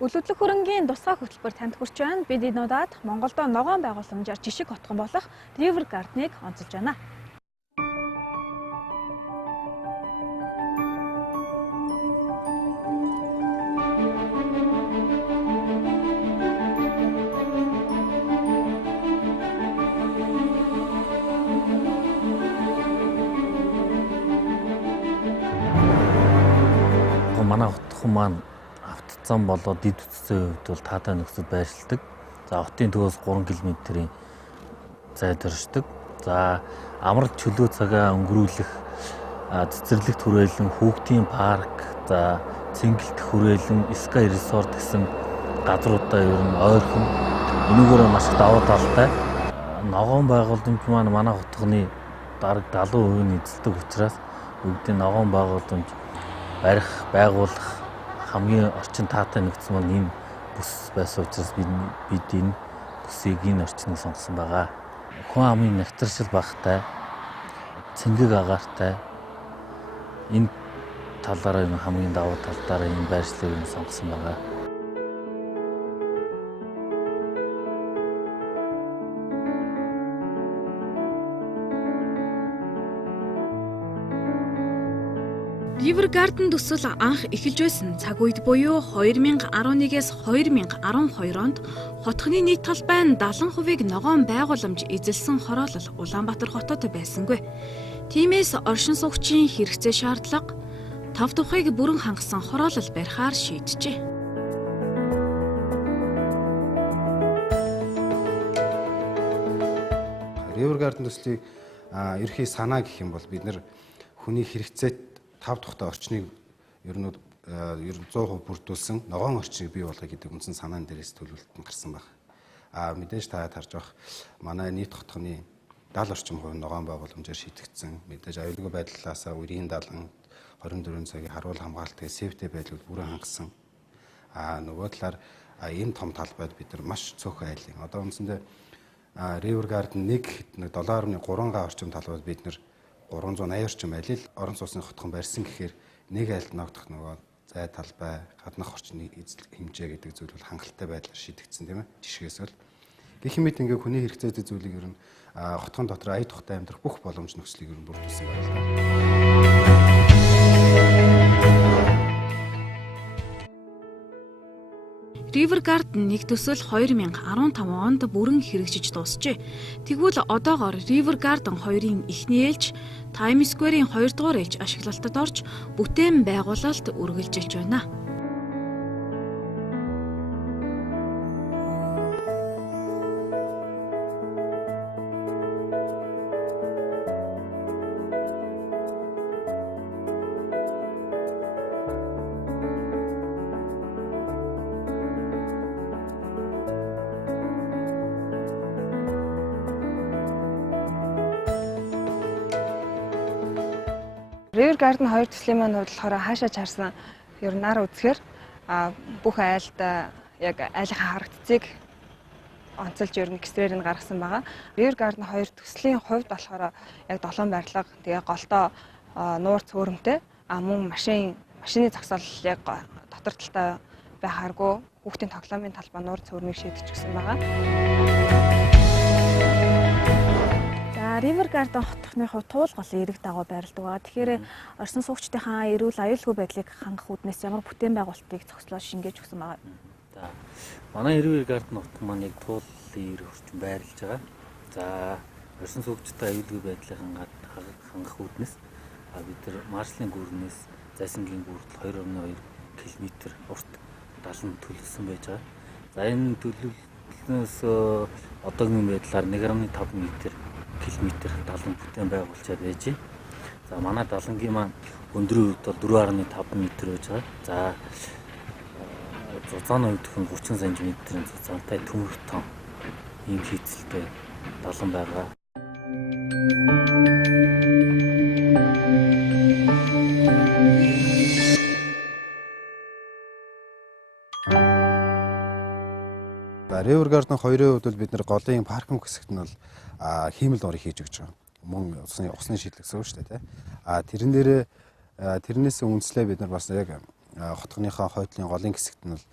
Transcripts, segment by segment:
Өлөдлөх хөрөнгийн тусгай хөтөлбөр танд хүрч байна. Бид энэ удаад Монголдо ногоон байгууламжаар жишг хотгон болох River Garden-ыг онцолж байна. Манай хотхон маань автоцсан болоод дид үтцийн хувьд бол таатай нөхцөл байршилдаг. За хотын төвөөс 3 км-ийн зайд оршдог. За амралт чөлөө цагаа өнгөрүүлэх цэцэрлэгт хүрээлэн хүүхдийн парк, за цэнгэлт хүрээлэн Sky Resort гэсэн газруудаа ер нь ойрхон энүүгээр маш их давуу талтай. Ногоон байгууламж маань манай хотхны бараг 70% нь эзэлдэг учраас бүгдийн ногоон байгууламж барих, байгуулах хамгийн орчин таатай нөхцөл маань энэ бүс байсан учраас бид энэ бүсийг энэ орчныг сонгосон байгаа. Хүн амын нэгтршил багтай, цэнгэг агаартай энэ талаараа хамгийн давуу талдаараа энэ байршлыг сонгосон байгаа. River Garden төсөл анх эхэлж байсан цаг үед буюу 2011-ээс 2012 онд хотхны нийт талбай нь 70%-ийг ногоон байгууламж эзэлсэн хороолол Улаанбаатар хотод байсангүй. Тиймээс оршин суугчийн хэрэгцээ шаардлага тав тухайг бүрэн хангасан хороолол барихаар шийджээ. River Garden төслийг ерхий санаа гэх юм бол бид нэр хүний хэрэгцээт тав тухтай орчныг ер нь 100% бүрдүүлсэн ногоон орчныг бий болгоё гэдэг үндсэн санаан дээрээс төлөвлөлтөнд гарсан баг. Мэдээж та харж байгаа манай нийт хотхны 70 орчим хувь ногоон байгууламжаар шийдэгдсэн. Мэдээж аюулгүй байдлаасаа үрийн далан 24 цагийн харуул хамгаалтын сефти байдлыг бүрэн хангасан. Нөгөө талаар энэ том талбайд бид нар маш цөөхөн айлын. Одоо үндсэндээ River Garden 7.3 га орчим талбайд бид нар 380 орчим алил орон сууцны хотхон барьсан гэхээр нэг айлд ногдох нөгөө зай талбай, гаднах орчны хэмжээ гэдэг зүйл бол хангалттай байдлаар шийдэгдсэн тийм ээ. Жишгээс бол гэх мэт ингээ хүний хэрэгцээтэй зүйлийг ер нь хотхон дотор ая тухтай амьдрах бүх боломж нөхцөлийг ер нь бүрдүүлсэн байна л да. River Garden нэг төсөл 2015 онд бүрэн хэрэгжиж дуусжээ. Тэгвэл одоогоор River Garden 2-ын эхний ээлж Times Square-ийн 2 дугаар ээлж ашиглалтад орж бүтээн байгуулалт үргэлжилж байна. River Garden 2 төслийн маань хувьд болохоор хаашаа чарсан ер нь нар үзэхээр бүх айлд яг айлынхаа харагдцыг онцолж ер нь экстрээр нь гаргасан байгаа. River Garden 2 төслийн хувьд болохоор яг долоон барилга тэгээ голдоо нуур цөөрөмтэй мөн машины зогсоол яг дотор талтай байхааргүй хүүхдийн тоглоомын талбай нуур цөөрмийг шийдчихсэн байгаа. River Garden хотхны хувьд туулгал эрэг дагуу байрладаг байгаа. Тэгэхээр орсон суугчдынхаа эрүүл аюулгүй байдлыг хангах үүднээс ямар бүтээн байгуулалтыг зохицлоо шингээж өгсөн байгаа. За манай River Garden хотхон маань яг тууллын эрэг орчин байрлаж байгаа. За орсон суугчдын аюулгүй байдлыг хангах үүднээс бид нар маршлын гүрнээс зайсангийн гүрдэл 2.2 км урт далан төлөвлөсөн байж байгаа. За энэ төлөвлөлтөөс одоогийн байдлаар 1.5 км далан бүтээн байгуулчаад байж байна. За манай далангийн маань өндрийн хувьд бол 4.5 м байж байгаа. За зузааны хувьд 30 см-ийн зузаантай төмөр том ийм хийцэлтэй далан байгаа. River Garden 2-ын хувьд бид нар голын паркинг хэсэгт нь бол хиймэл орыг хийж өгч байгаа. Мөн усны шийдлэг гэсэн үг шүү дээ. Тэрэн дээрээ тэрнээс үндэслээ бид нар бас яг хотхныхаа хойдлын голын хэсэгт нь бол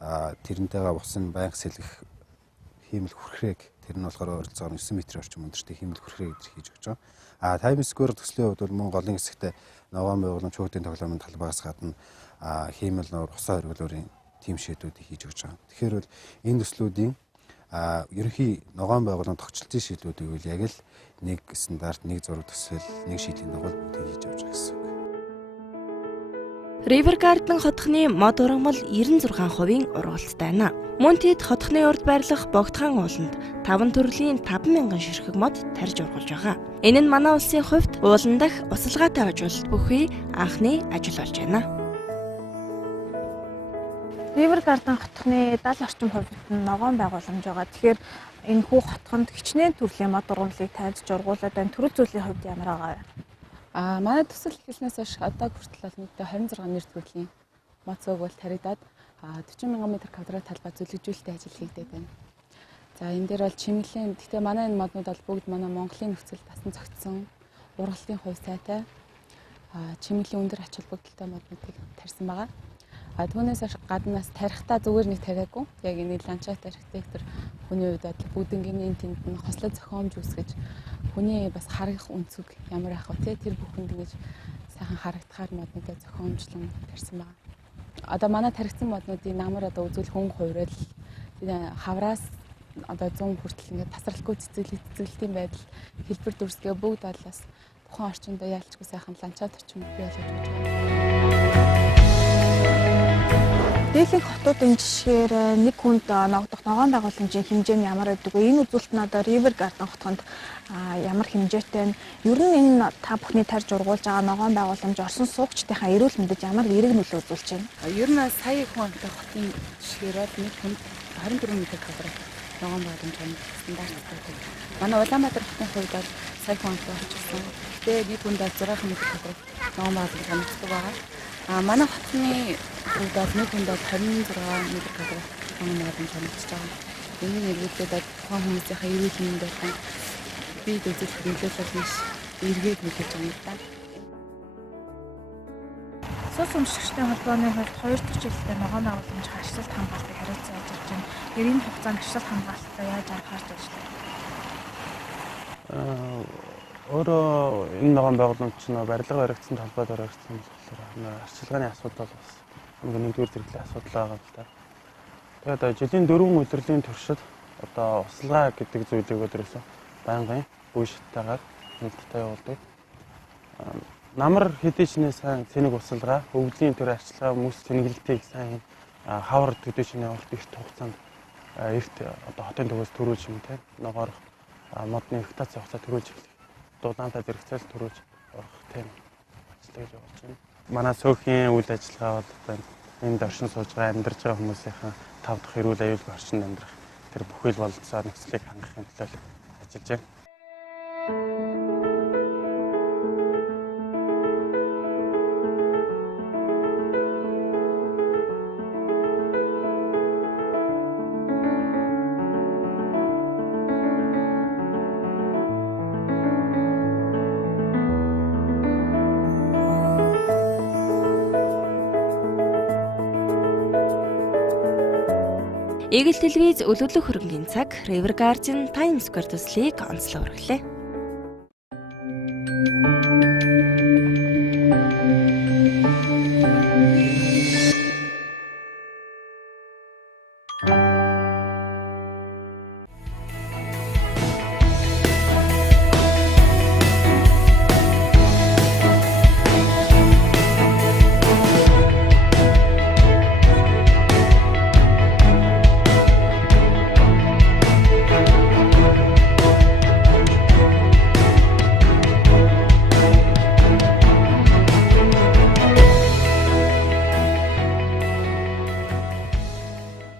тэрнтэйгээ ус нь байнга сэлгэх хиймэл хүрхрээг тэр нь болохоор ойролцоогоор 9 м орчим өндөртэй хиймэл хүрхрээг хийж өгч байгаа. Таймс Square төслийн хувьд бол мөн голын хэсэгтээ ногоон байгууламж хүүхдийн тоглоомын талбайгаас гадна хиймэл нуур усаа өргөлөөрийн тим шийдүүдийг хийж өгч байгаа. Тэгэхээр бол энэ төслүүдийн ерөнхий ногоон байгууламж тогтчлтын шийдүүдийг үл яг л нэг стандарт, нэг зураг төсөл, нэг шийдлийн дагуу бүгдийг хийж авч байгаа гэсэн үг. River Garden хотхны мод ургамал 96% ургалттай байна. Мөн тэд хотхны урд байрлах Богдхан ууланд 5 төрлийн 5,000 ширхэг мод тарьж ургуулж байгаа. Энэ нь манай улсын хувьд уулан дахь усалгаатай хожуулалт бүхий анхны ажил болж байна. River Garden хотхны 70 орчим хувьд нь ногоон байгууламж байгаа. Тэгэхээр энэ хүү хотхонд хичнээн төрлийн мод ургамлыг тайлж ургуулад байна. Төрөл зүйлийн хувьд ямар байгаа вэ? Манай төсөл эхлснээс хойш одоо хүртэл бол нийтдээ 26 нэр төрлийн мод цог бол таригдаад 40,000 м² талбай зөвлөгжүүлэлтийн ажил хийгдээд байна. За энэ дээр бол чимэглэлийн гэхдээ манай энэ моднууд бол бүгд манай Монголын нөхцөлд тасан зохицсон ургалтын хувь сайтай чимэглэлийн өндөр ач холбогдолтой моднуудыг тарьсан байгаа. Түүнээс гаднаас тарихтаа зүгээр нэг тариагүй. Яг энэ ландшафт архитектор хүний хувьд бол бүгднгийний тэнд нь хослол зохиомж үүсгэж хүний бас харах өнцөг ямар ах вэ тэр бүхэнд ингэж сайхан харагдахаар моднуудаа зохиомжлон тарьсан байна. Одоо манай таригдсан моднуудын намар одоо үзүүл хөнгө хувирал хавраас одоо 100 хүртэл ингээд тасралтгүй цэцэглэлтийн байдал хэлбэр дүрсгээ бүгд алаас тухайн орчиндөө яалчгүй сайхан ландшафт орчим бий болгож өгч байна. Дээдлийн хотуудын жишгээр нэг хүнд ногдох ногоон байгууламжийн хэмжээ нь ямар байдаг вэ? Энэ үзүүлэлт нь одоо River Garden хотхонд ямар хэмжээтэй вэ? Ер нь энэ та бүхний тарьж ургуулж байгаа ногоон байгууламж орсон суугчдынхаа эрүүл мэндэд ямар эерэг нөлөө үзүүлж байна? Ер нь сая хүн хотын жишгээр бол нэг хүнд 24 м² ногоон байгууламж стандарттай байдаг. Манай Улаанбаатар хотын хувьд бол сая хүн орчихсон. Тэгээд нэг хүнд 6 м² ногоон байгууламж амжилттай байгаа. Манай хотны хувьд бол нэг хүнд 26 м² ногоон байгууламж амжилтж байгаа. Энэ нэрвэлдээд тухайн хүмүүсийнхээ эрүүл мэндэд бие үзүүлэх нөлөөлөл биш эргээд мэдээж байгаа юм байна. Цус өмшигчтэй холбооны хувьд 2 дахь жилдээ ногоон байгууламжийн ажилтнууд хамгаалтыг хариуцсан ажиллаж байна. Тэр энэ хугацаанд ажилтнууд хамгаалтаа яаж анхаарч ажиллав? Өөрөө энэ ногоон байгууламж нь барилга баригдсан талбайд баригдсан болохоор арчилгааны асуудал бас хамгийн нэгдүгээр зэрэглэлийн асуудал байгаа л да. Тэгээд жилийн 4 удирлын туршид одоо усалгаа гэдэг зүйлийг өдрөөсөө байнгын үе шаттайгаар хяналттай явуулдаг. Намар хэдийчнээ сайн цэник усалгаа, өвлийн төр арчилгаа, мөс цэнгэлтийг сайн хавар төдөөчний урт эрт хугацаанд эрт одоо хотын төвөөс төрүүлж юм те ногоор модны ротац хугацаа төрүүлж эхлэх. Дулаантай зэрэгцээл төрүүлж орох тийм ажил явуулж байна. Манай цөөхөн үйл ажиллагаа бол энд оршин сууж байгаа амьдарч байгаа хүмүүсийн 5 дахь эрүүл аюулгүй орчинд амьдрах тэр бүхэл бололцоо нөхцөлийг хангахын төлөө ажиллаж байна. Игэл телевиз өлөглөх хөрөнгөний цаг River Garden Times Square төслийг онцлог өргөлээ.